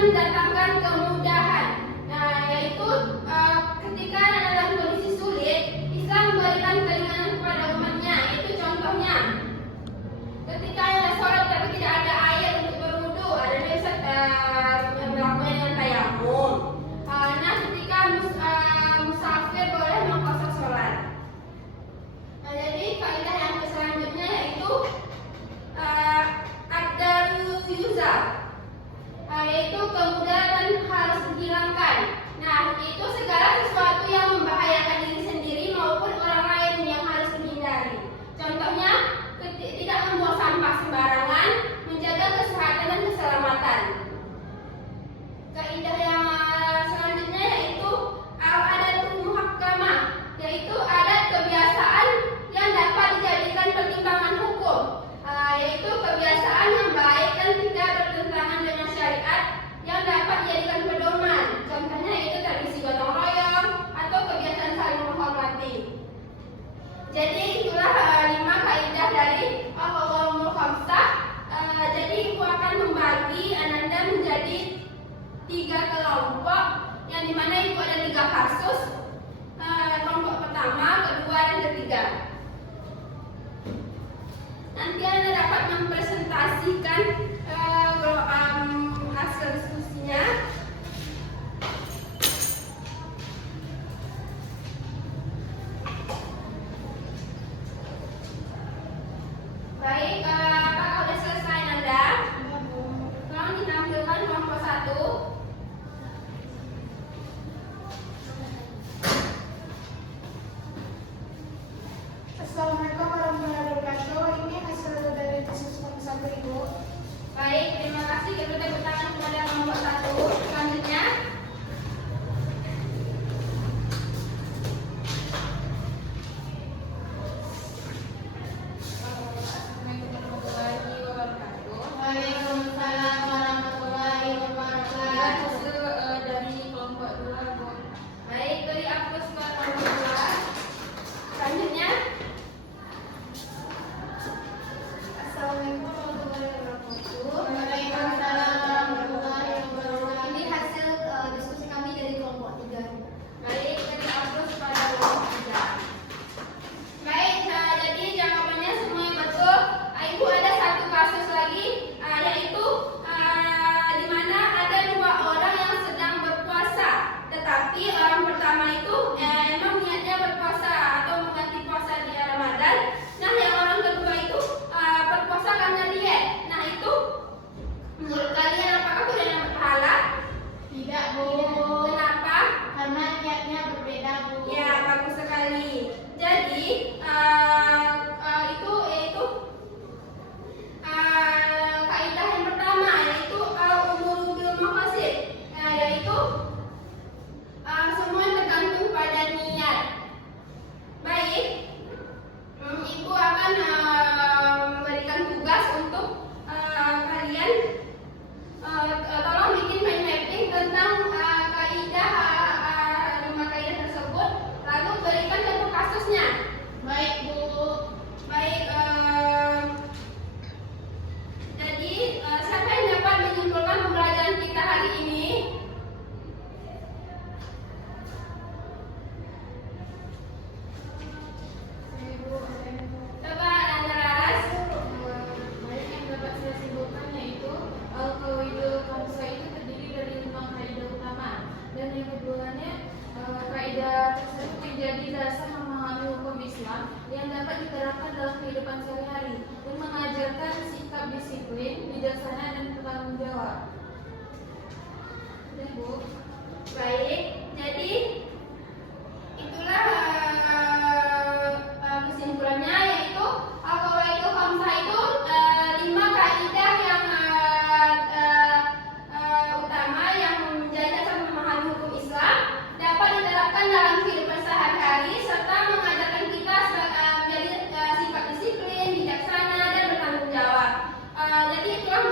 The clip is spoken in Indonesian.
mendatangkan kemudahan. Nah, yaitu ketika dalam kondisi sulit, Islam memberikan keringanan kepada umatnya. Itu contohnya, ketika ada sholat tapi tidak ada air untuk berwudu, ada bisa melakukan dengan tayamum. Nah, ketika musafir boleh mengqasar sholat. Nah, jadi kaidah yang selanjutnya yaitu ad-daru yuzal, yaitu kemudahan harus dihilangkan. Nah, itu segala sesuatu yang membahayakan diri sendiri maupun orang lain yang harus dihindari. Contohnya, tidak membuang sampah sembarangan, menjaga kesehatan dan keselamatan. Kaidah yang selanjutnya yaitu al-adatul muhakkamah, yaitu adat kebiasaan yang dapat dijadikan pertimbangan hukum, yaitu kebiasaan yang baik dan tidak bertentangan dengan syariat yang dapat dijadikan pedoman. Contohnya yaitu tradisi gotong royong atau kebiasaan saling menghormati. Jadi itulah 5 kaidah dari al-qawaidul khamsah. Jadi ibu akan membagi Ananda menjadi 3 kelompok, yang dimana ibu ada 3 kasus. Kelompok pertama, kedua, dan ketiga. Nanti Anda dapat mempresentasikan hasil diskusinya. Baik, apakah sudah selesai Anda? Tolong ditampilkan kelompok 1. Assalamualaikum warahmatullahi wabarakatuh. Ini hasil dari tesis satu Ibu. Baik, terima kasih. Kita tepuk tangan kepada kelompok 1. Selanjutnya, Waalaikumsalam warahmatullahi wabarakatuh. hasil dari kelompok 2, Bu. Baik, beri aplaus ke kelompok 2. Selanjutnya, Assalamualaikum warahmatullahi wabarakatuh. Waalaikumsalam warahmatullahi wabarakatuh. Ini hasil diskusi kami dari kelompok 3. baik, beri aplaus pada kelompok 3. Baik, jadi jawabannya semuanya betul. Ibu ada 1 kasus lagi, yaitu di mana ada 2 orang yang sedang berpuasa, tetapi orang pertama itu emang niatnya berpuasa atau mengganti puasa di Ramadan. Nah, yang orang kedua itu berpuasa karena diet. Nah, itu menurut kalian apakah boleh dapat pahala? Tidak, Bu. Kenapa? Karena niatnya berbeda, Bu. Ya, bagus sekali. Jadi itu yaitu kaidah yang pertama, yaitu al-umuru bil maqasid, yaitu semua tergantung pada niat. Baik, ibu akan memberikan tugas untuk kalian. Tolong bikin mind mapping tentang kaidah 5 kaidah tersebut, lalu berikan contoh kasusnya. Baik, Bu. Baik, jadi siapa yang dapat menyimpulkan pembelajaran kita hari ini? Coba Anda Laras. Baik, yang dapat saya simpulkan yaitu al-qawaidul khamsah itu terdiri dari 5 kaidah utama, dan yang keduanya kaidah tersebut menjadi dasar memahami hukum Islam yang dapat diterapkan dalam kehidupan sehari-hari dan mengajarkan sikap disiplin, bijaksana, dan bertanggung jawab. Sudah, Bu. Baik, jadi itulah kesimpulannya, yaitu al-qawaidul khamsah itu 5 kaidah yang utama yang menjadi dasar memahami hukum Islam, dapat diterapkan dalam kehidupan sehari-hari serta mengajarkan kita menjadi sikap disiplin, bijaksana, dan bertanggung jawab. Jadi itulah